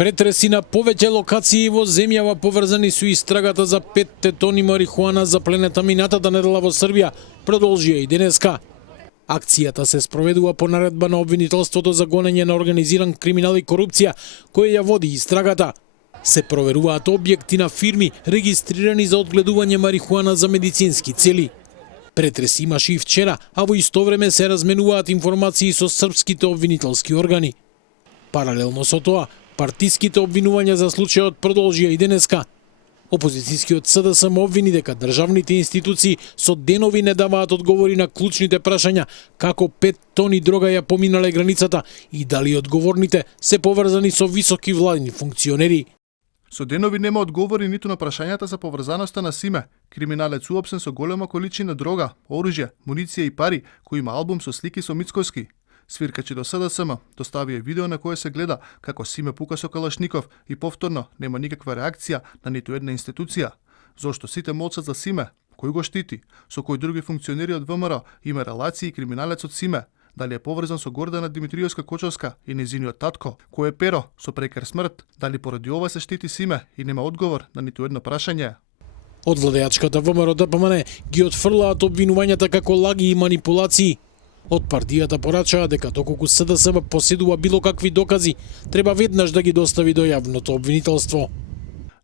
Претреси на повеќе локации во земјава поврзани со истрагата за 5 тони марихуана запленета минатата недела во Србија продолжија и денеска. Акцијата се спроведува по наредба на обвинителството за гонење на организиран криминал и корупција, која ја води истрагата. Се проверуваат објекти на фирми регистрирани за одгледување марихуана за медицински цели. Претрес имаше и вчера, а во исто време се разменуваат информации со српските обвинителски органи. Паралелно со тоа, партиските обвинувања за случајот продолжија и денеска. Опозицијскиот СДСМ обвини дека државните институции со денови не даваат одговори на клучните прашања како 5 тони дрога ја поминале границата и дали одговорните се поврзани со високи владини функционери. Со денови нема одговори ниту на прашањата за поврзаноста на Симе, криминалец уопсен со голема количина дрога, оружје, муниција и пари, кој има албум со слики со Мицкоски. Свиркачи до СДСМ доставија видео на кое се гледа како Симе пука со калашников и повторно нема никаква реакција на ниту една институција. Зошто сите молчат за Симе? Кој го штити? Со кои други функционери од ВМРО има релации и криминалецот Симе? Дали е поврзан со Гордана Димитриевска-Кочовска и незиниот татко? Кој е Перо со прекар смрт? Дали поради ова се штити Симе и нема одговор на ниту едно прашање? Од владеачката ВМРО ДПМН ги отфрлаат обвинувањата како лаги и манипулации. Од партијата порачаа дека доколку СДСМ поседува било какви докази, треба веднаш да ги достави до јавното обвинителство.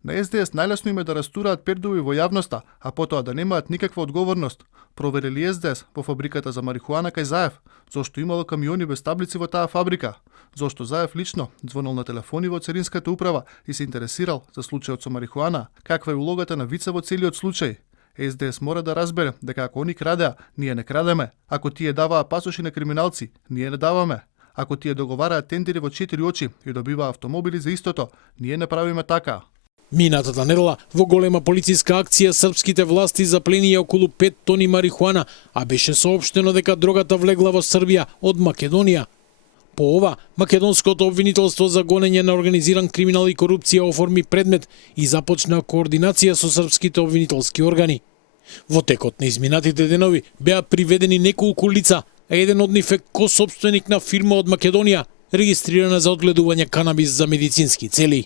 На СДС најлесно им е да растураат пердови во јавноста, а потоа да немаат никаква одговорност. Проверили СДС во фабриката за марихуана кај Заев, зошто имало камиони без таблици во таа фабрика, зошто Заев лично звонил на телефони во Царинската управа и се интересирал за случајот со марихуана, каква е улогата на Вица во целиот случај. СДС мора да разбере дека ако они крадеа, ние не крадеме. Ако тие даваа пасоши на криминалци, ние не даваме. Ако тие договараат тендери во 4 очи и добиваа автомобили за истото, ние не правиме така. Минатата недела во голема полициска акција српските власти запленија околу 5 тони марихуана, а беше соопштено дека дрогата влегла во Србија од Македонија. По ова, македонското обвинителство за гонење на организиран криминал и корупција оформи предмет и започна координација со српските обвинителски органи. Во текот на изминатите денови беа приведени неколку лица, а еден од нив е косопственик на фирма од Македонија, регистрирана за одгледување канабис за медицински цели.